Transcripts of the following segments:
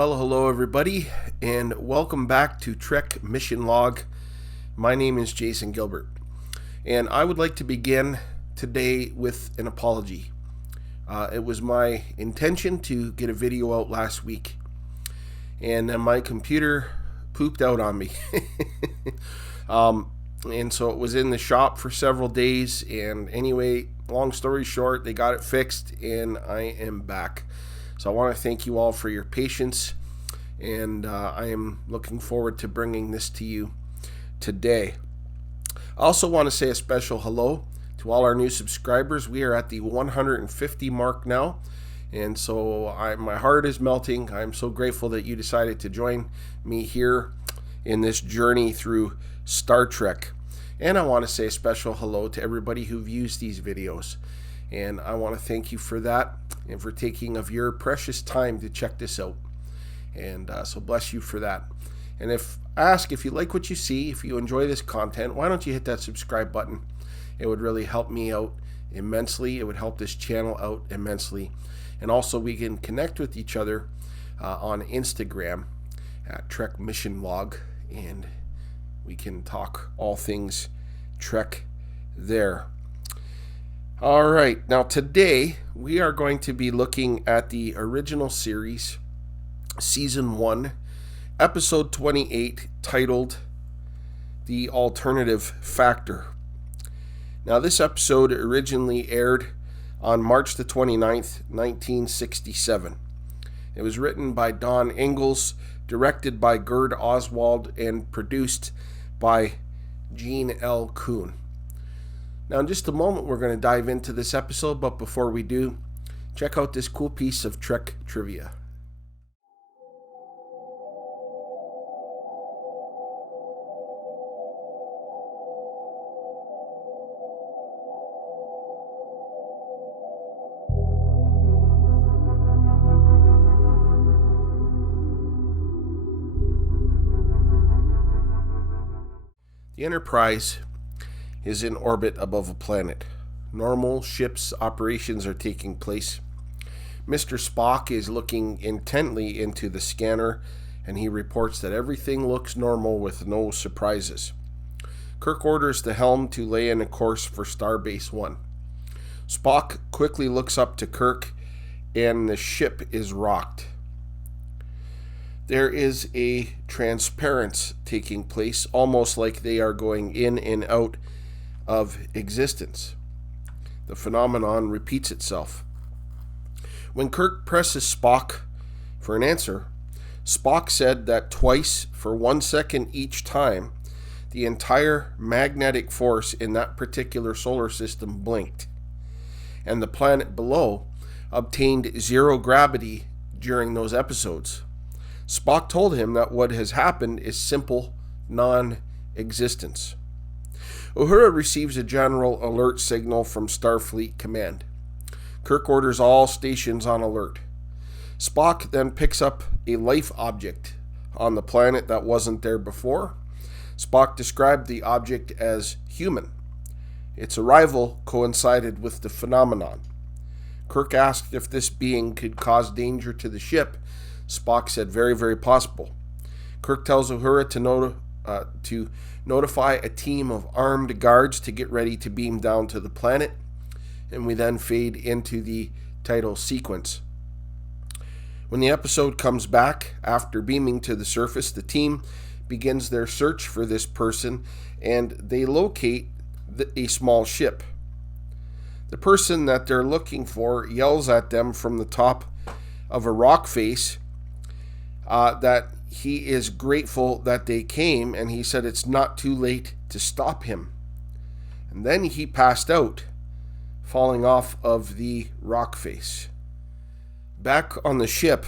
Well, hello everybody, and welcome back to Trek Mission Log. My name is Jason Gilbert, and I would like to begin today with an apology. It was my intention to get a video out last week, and then my computer pooped out on me. And so it was in the shop for several days, and anyway, long story short, they got it fixed, and I am back. So I want to thank you all for your patience, and I am looking forward to bringing this to you today. I also want to say a special hello to all our new subscribers. We are at the 150 mark now, and so my heart is melting. I'm so grateful that you decided to join me here in this journey through Star Trek. And I want to say a special hello to everybody who views these videos. And I want to thank you for that and for taking of your precious time to check this out. And so bless you for that. And if you like what you see, if you enjoy this content, why don't you hit that subscribe button? It would really help me out immensely. It would help this channel out immensely. And also we can connect with each other on Instagram at Trek Mission Log, and we can talk all things Trek there. All right, now today we are going to be looking at the original series, Season 1, Episode 28, titled The Alternative Factor. Now this episode originally aired on March the 29th, 1967. It was written by Don Ingalls, directed by Gerd Oswald, and produced by Gene L. Kuhn. Now in just a moment we're going to dive into this episode, but before we do, check out this cool piece of Trek trivia. The Enterprise is in orbit above a planet. Normal ship's operations are taking place. Mr. Spock is looking intently into the scanner, and he reports that everything looks normal with no surprises. Kirk orders the helm to lay in a course for Starbase 1. Spock quickly looks up to Kirk, and the ship is rocked. There is a transparence taking place, almost like they are going in and out of existence. The phenomenon repeats itself. When Kirk presses Spock for an answer, Spock said that twice for 1 second each time, the entire magnetic force in that particular solar system blinked, and the planet below obtained zero gravity during those episodes. Spock told him that what has happened is simple non-existence. Uhura receives a general alert signal from Starfleet Command. Kirk orders all stations on alert. Spock then picks up a life object on the planet that wasn't there before. Spock described the object as human. Its arrival coincided with the phenomenon. Kirk asked if this being could cause danger to the ship. Spock said very, very possible. Kirk tells Uhura to notify a team of armed guards to get ready to beam down to the planet, and we then fade into the title sequence. When the episode comes back, after beaming to the surface, the team begins their search for this person, and they locate a small ship. The person that they're looking for yells at them from the top of a rock face that he is grateful that they came, and he said it's not too late to stop him. And then he passed out, falling off of the rock face. Back on the ship,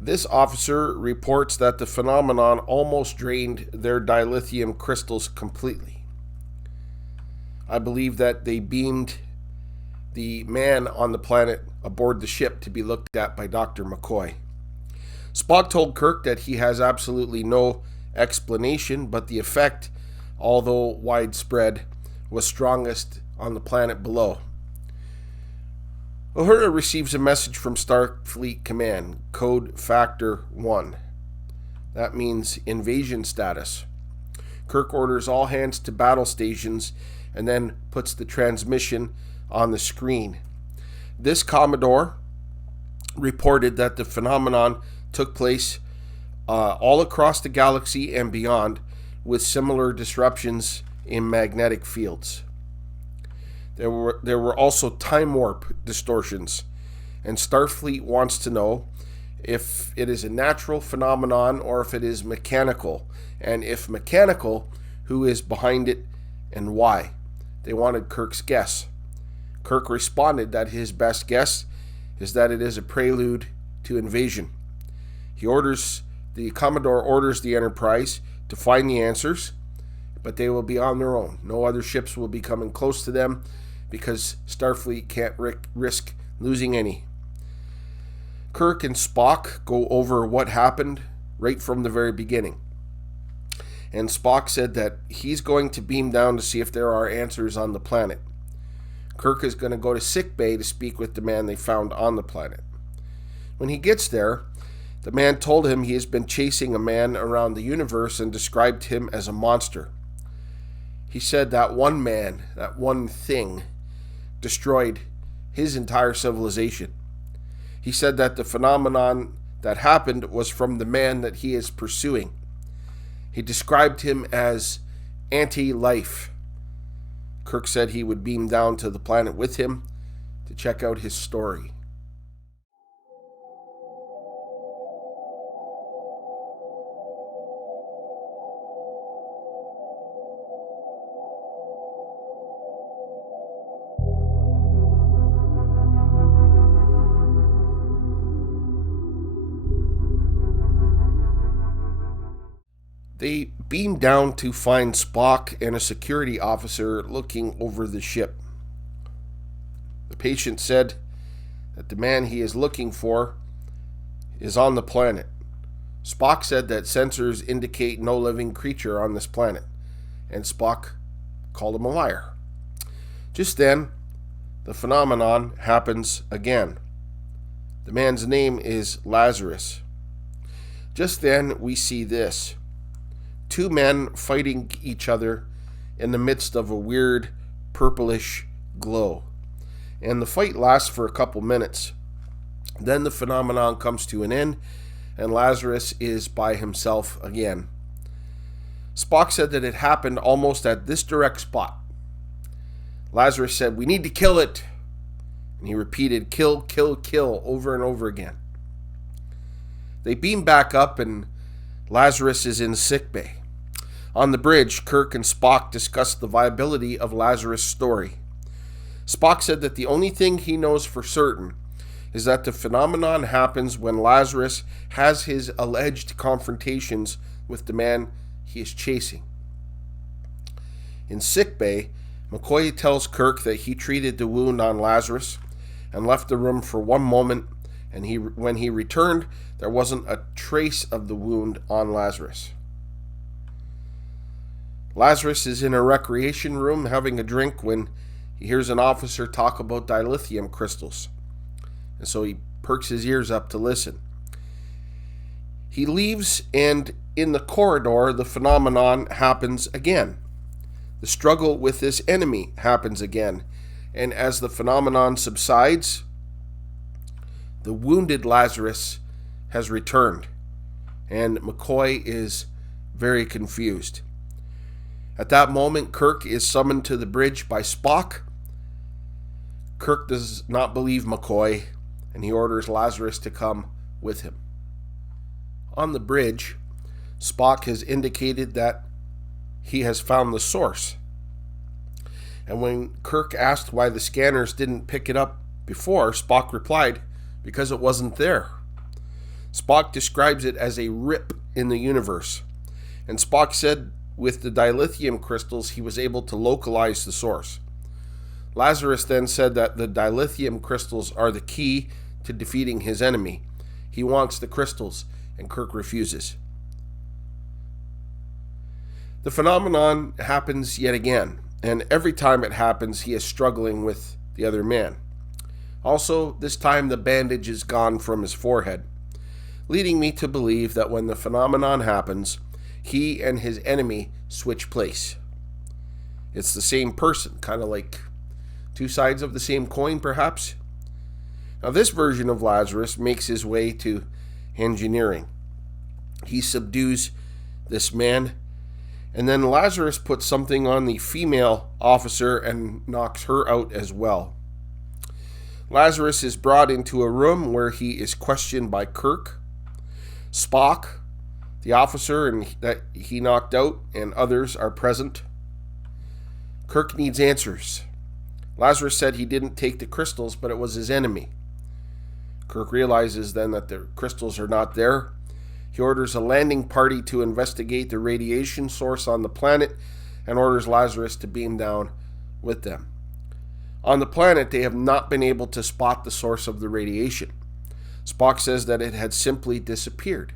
this officer reports that the phenomenon almost drained their dilithium crystals completely. I believe that they beamed the man on the planet aboard the ship to be looked at by Dr. McCoy. Spock told Kirk that he has absolutely no explanation, but the effect, although widespread, was strongest on the planet below. Uhura receives a message from Starfleet Command, Code Factor 1. That means invasion status. Kirk orders all hands to battle stations and then puts the transmission on the screen. This Commodore reported that the phenomenon took place all across the galaxy and beyond, with similar disruptions in magnetic fields. There were also time warp distortions, and Starfleet wants to know if it is a natural phenomenon or if it is mechanical, and if mechanical, who is behind it and why. They wanted Kirk's guess. Kirk responded that his best guess is that it is a prelude to invasion. The Commodore orders the Enterprise to find the answers, but they will be on their own. No other ships will be coming close to them because Starfleet can't risk losing any. Kirk and Spock go over what happened right from the very beginning. And Spock said that he's going to beam down to see if there are answers on the planet. Kirk is going to go to sickbay to speak with the man they found on the planet. When he gets there, the man told him he has been chasing a man around the universe and described him as a monster. He said that one man, that one thing, destroyed his entire civilization. He said that the phenomenon that happened was from the man that he is pursuing. He described him as anti-life. Kirk said he would beam down to the planet with him to check out his story. They beam down to find Spock and a security officer looking over the ship. The patient said that the man he is looking for is on the planet. Spock said that sensors indicate no living creature on this planet, and Spock called him a liar. Just then, the phenomenon happens again. The man's name is Lazarus. Just then, we see this. Two men fighting each other in the midst of a weird purplish glow. And the fight lasts for a couple minutes. Then the phenomenon comes to an end, and Lazarus is by himself again. Spock said that it happened almost at this direct spot. Lazarus said, "We need to kill it." And he repeated, "Kill, kill, kill," over and over again. They beam back up, and Lazarus is in sickbay. On the bridge, Kirk and Spock discussed the viability of Lazarus' story. Spock said that the only thing he knows for certain is that the phenomenon happens when Lazarus has his alleged confrontations with the man he is chasing. In sickbay, McCoy tells Kirk that he treated the wound on Lazarus and left the room for one moment, and when he returned, there wasn't a trace of the wound on Lazarus. Lazarus is in a recreation room having a drink when he hears an officer talk about dilithium crystals. And so he perks his ears up to listen. He leaves, and in the corridor, the phenomenon happens again. The struggle with this enemy happens again. And as the phenomenon subsides, the wounded Lazarus has returned. And McCoy is very confused. At that moment, Kirk is summoned to the bridge by Spock. Kirk does not believe McCoy, and he orders Lazarus to come with him. On the bridge, Spock has indicated that he has found the source. And when Kirk asked why the scanners didn't pick it up before, Spock replied, "Because it wasn't there." Spock describes it as a rip in the universe. And Spock said with the dilithium crystals, he was able to localize the source. Lazarus then said that the dilithium crystals are the key to defeating his enemy. He wants the crystals, and Kirk refuses. The phenomenon happens yet again, and every time it happens, he is struggling with the other man. Also, this time the bandage is gone from his forehead, leading me to believe that when the phenomenon happens, he and his enemy switch place. It's the same person, kind of like two sides of the same coin, perhaps. Now, this version of Lazarus makes his way to engineering. He subdues this man, and then Lazarus puts something on the female officer and knocks her out as well. Lazarus is brought into a room where he is questioned by Kirk, Spock, the officer that he knocked out, and others are present. Kirk needs answers. Lazarus said he didn't take the crystals, but it was his enemy. Kirk realizes then that the crystals are not there. He orders a landing party to investigate the radiation source on the planet and orders Lazarus to beam down with them. On the planet, they have not been able to spot the source of the radiation. Spock says that it had simply disappeared.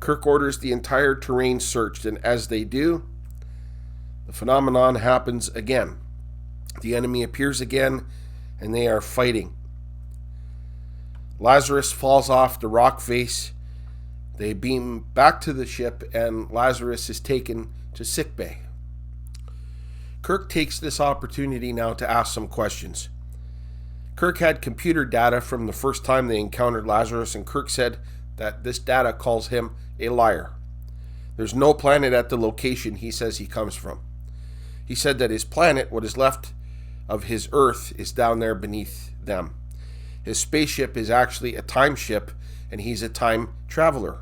Kirk orders the entire terrain searched, and as they do, the phenomenon happens again. The enemy appears again, and they are fighting. Lazarus falls off the rock face. They beam back to the ship, and Lazarus is taken to sickbay. Kirk takes this opportunity now to ask some questions. Kirk had computer data from the first time they encountered Lazarus, and Kirk said that this data calls him a liar. There's no planet at the location he says he comes from. He said that his planet, what is left of his Earth, is down there beneath them. His spaceship is actually a time ship, and he's a time traveler.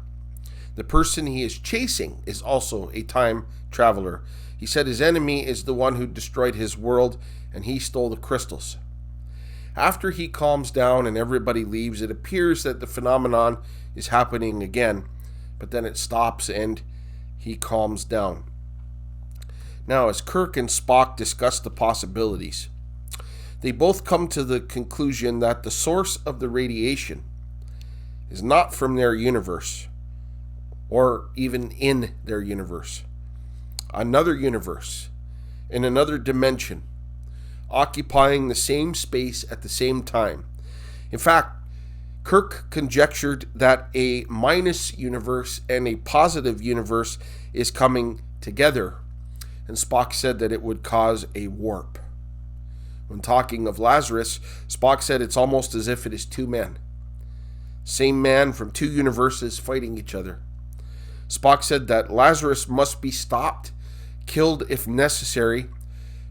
The person he is chasing is also a time traveler. He said his enemy is the one who destroyed his world, and he stole the crystals. After he calms down and everybody leaves, it appears that the phenomenon is happening again, but then it stops and he calms down. Now, as Kirk and Spock discuss the possibilities, they both come to the conclusion that the source of the radiation is not from their universe, or even in their universe. Another universe, in another dimension, occupying the same space at the same time. In fact, Kirk conjectured that a minus universe and a positive universe is coming together, and Spock said that it would cause a warp. When talking of Lazarus, Spock said it's almost as if it is two men. Same man from two universes fighting each other. Spock said that Lazarus must be stopped, killed if necessary,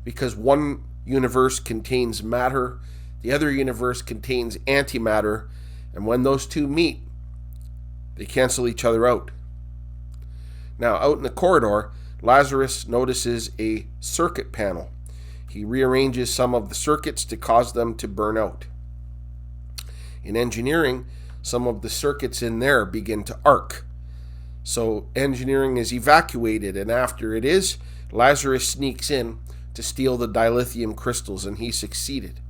because one universe contains matter, the other universe contains antimatter, and when those two meet, they cancel each other out. Now, out in the corridor, Lazarus notices a circuit panel. He rearranges some of the circuits to cause them to burn out. In engineering, some of the circuits in there begin to arc. So engineering is evacuated, and after it is, Lazarus sneaks in to steal the dilithium crystals, and he succeeded.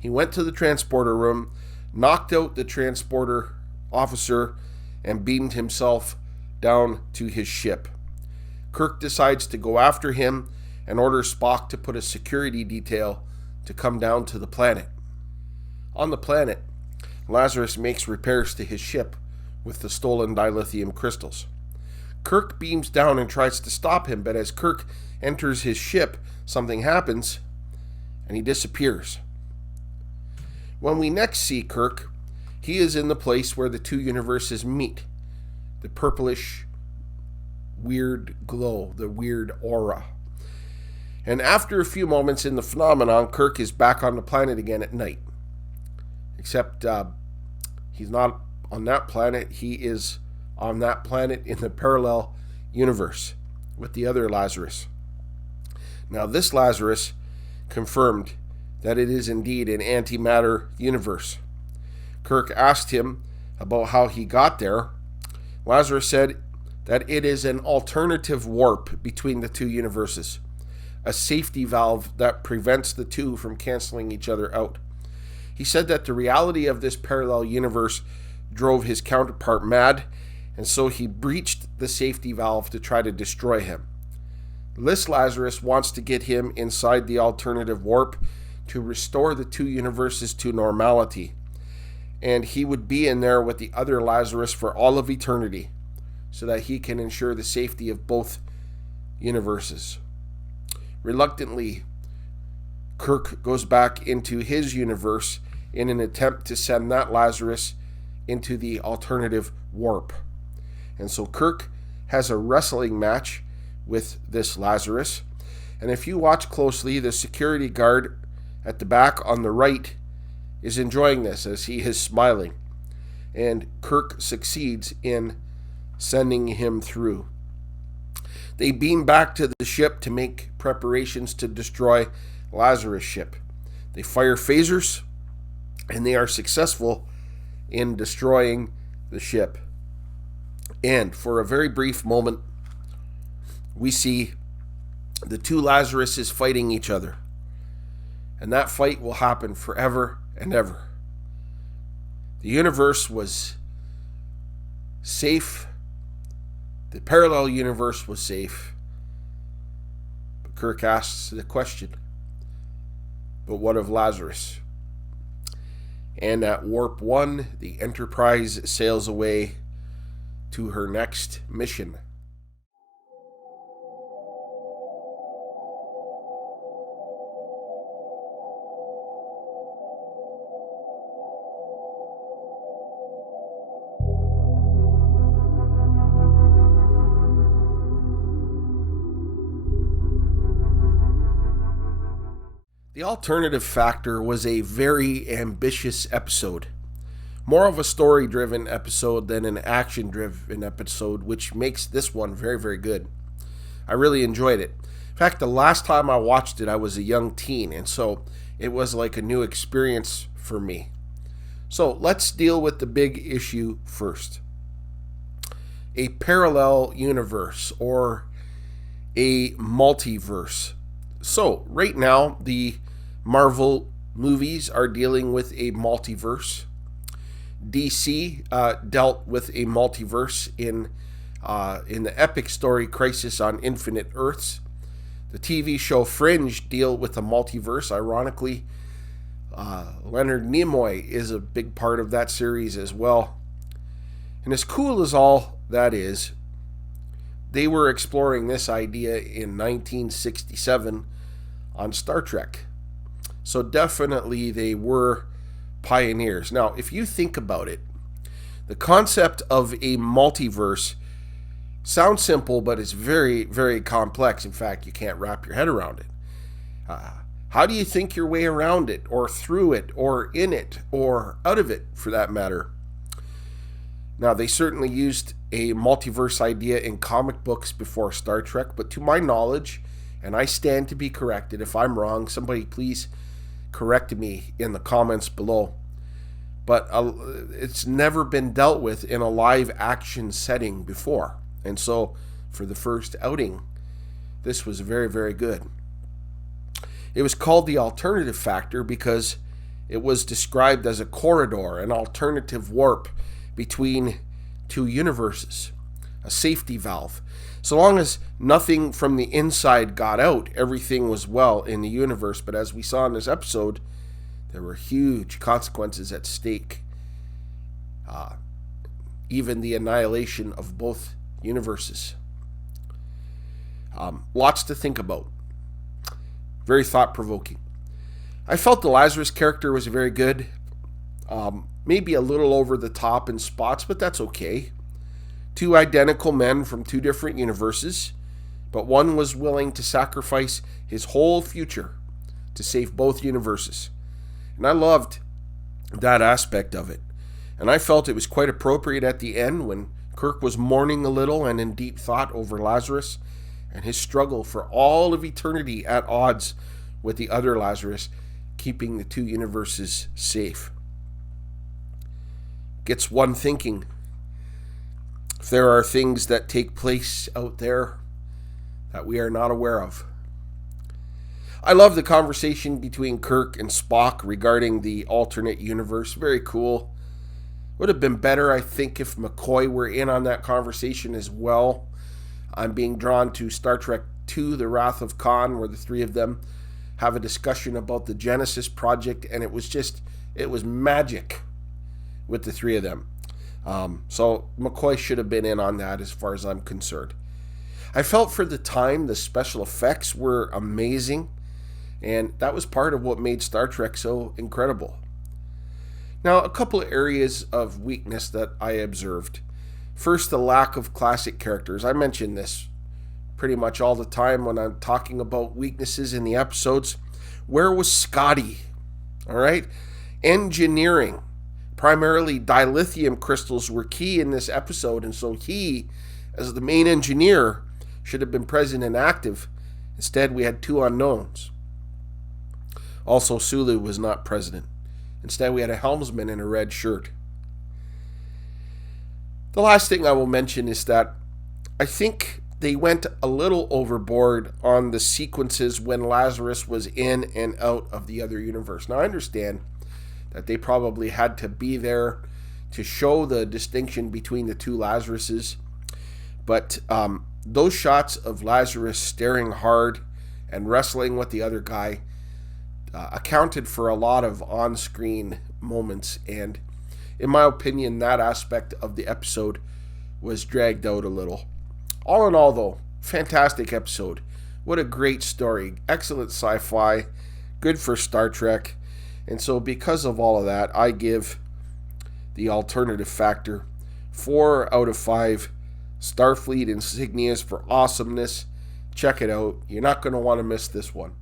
He went to the transporter room, knocked out the transporter officer, and beamed himself down to his ship. Kirk decides to go after him and orders Spock to put a security detail to come down to the planet. On the planet, Lazarus makes repairs to his ship with the stolen dilithium crystals. Kirk beams down and tries to stop him, but as Kirk enters his ship, something happens and he disappears. When we next see Kirk, he is in the place where the two universes meet. The purplish, weird glow, the weird aura. And after a few moments in the phenomenon, Kirk is back on the planet again at night. Except he's not on that planet. He is on that planet in the parallel universe with the other Lazarus. Now, this Lazarus confirmed that it is indeed an antimatter universe. Kirk asked him about how he got there. Lazarus said that it is an alternative warp between the two universes, a safety valve that prevents the two from canceling each other out. He said that the reality of this parallel universe drove his counterpart mad, and so he breached the safety valve to try to destroy him. This Lazarus wants to get him inside the alternative warp to restore the two universes to normality. And he would be in there with the other Lazarus for all of eternity so that he can ensure the safety of both universes. Reluctantly, Kirk goes back into his universe in an attempt to send that Lazarus into the alternative warp. And so Kirk has a wrestling match with this Lazarus. And if you watch closely, the security guard at the back on the right is enjoying this as he is smiling. And Kirk succeeds in sending him through. They beam back to the ship to make preparations to destroy Lazarus' ship. They fire phasers, and they are successful in destroying the ship. And for a very brief moment, we see the two Lazaruses fighting each other. And that fight will happen forever and ever. The universe was safe. The parallel universe was safe. But Kirk asks the question, but what of Lazarus? And at Warp 1, the Enterprise sails away to her next mission. The Alternative Factor was a very ambitious episode. More of a story-driven episode than an action-driven episode, which makes this one very, very good. I really enjoyed it. In fact, the last time I watched it, I was a young teen, and so it was like a new experience for me. So let's deal with the big issue first. A parallel universe, or a multiverse. So, right now, the Marvel movies are dealing with a multiverse. DC dealt with a multiverse in the epic story Crisis on Infinite Earths. The TV show Fringe deal with a multiverse. Ironically, Leonard Nimoy is a big part of that series as well. And as cool as all that is, they were exploring this idea in 1967 on Star Trek. So definitely they were pioneers. Now, if you think about it, the concept of a multiverse sounds simple, but it's very, very complex. In fact, you can't wrap your head around it. How do you think your way around it, or through it, or in it, or out of it, for that matter? Now, they certainly used a multiverse idea in comic books before Star Trek, but to my knowledge, and I stand to be corrected if I'm wrong, somebody please correct me in the comments below. But it's never been dealt with in a live action setting before. And so, for the first outing, this was very, very good. It was called the Alternative Factor because it was described as a corridor, an alternative warp between two universes, a safety valve. So long as nothing from the inside got out, everything was well in the universe. But as we saw in this episode, there were huge consequences at stake. Even the annihilation of both universes. Lots to think about. Very thought-provoking. I felt the Lazarus character was very good. Maybe a little over the top in spots, but that's okay. Two identical men from two different universes, but one was willing to sacrifice his whole future to save both universes. And I loved that aspect of it. And I felt it was quite appropriate at the end when Kirk was mourning a little and in deep thought over Lazarus and his struggle for all of eternity at odds with the other Lazarus, keeping the two universes safe. Gets one thinking. If there are things that take place out there that we are not aware of. I love the conversation between Kirk and Spock regarding the alternate universe. Very cool. Would have been better, I think, if McCoy were in on that conversation as well. I'm being drawn to Star Trek II, The Wrath of Khan, where the three of them have a discussion about the Genesis project, and it was magic with the three of them. So McCoy should have been in on that as far as I'm concerned. I felt for the time the special effects were amazing, and that was part of what made Star Trek so incredible. Now, a couple of areas of weakness that I observed. First, the lack of classic characters. I mention this pretty much all the time when I'm talking about weaknesses in the episodes. Where was Scotty? All right? Engineering. Primarily dilithium crystals were key in this episode, and so he, as the main engineer, should have been present and active. Instead, we had two unknowns. Also, Sulu was not present. Instead, we had a helmsman in a red shirt. The last thing I will mention is that I think they went a little overboard on the sequences when Lazarus was in and out of the other universe. Now, I understand that they probably had to be there to show the distinction between the two Lazaruses, but those shots of Lazarus staring hard and wrestling with the other guy accounted for a lot of on-screen moments, and in my opinion, that aspect of the episode was dragged out a little. All in all, though, fantastic episode. What a great story. Excellent sci-fi. Good for Star Trek. And so because of all of that, I give the alternative factor 4 out of 5 Starfleet insignias for awesomeness. Check it out. You're not going to want to miss this one.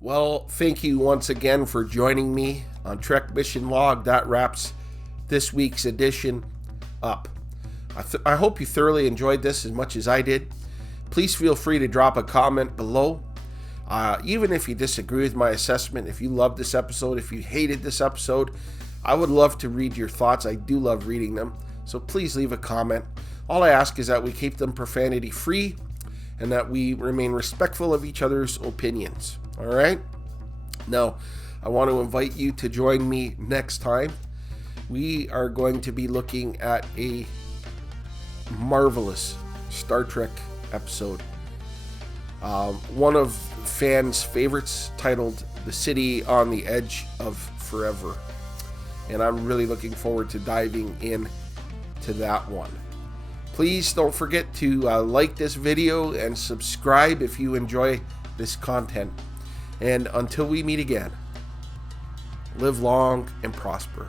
Well, thank you once again for joining me on Trek Mission Log. That wraps this week's edition up. I hope you thoroughly enjoyed this as much as I did. Please feel free to drop a comment below. Even if you disagree with my assessment, if you loved this episode, if you hated this episode, I would love to read your thoughts. I do love reading them. So please leave a comment. All I ask is that we keep them profanity free and that we remain respectful of each other's opinions. All right? Now, I want to invite you to join me next time. We are going to be looking at a marvelous Star Trek episode. One of fans' favorites, titled The City on the Edge of Forever. And I'm really looking forward to diving in to that one. Please don't forget to like this video and subscribe if you enjoy this content. And until we meet again, live long and prosper.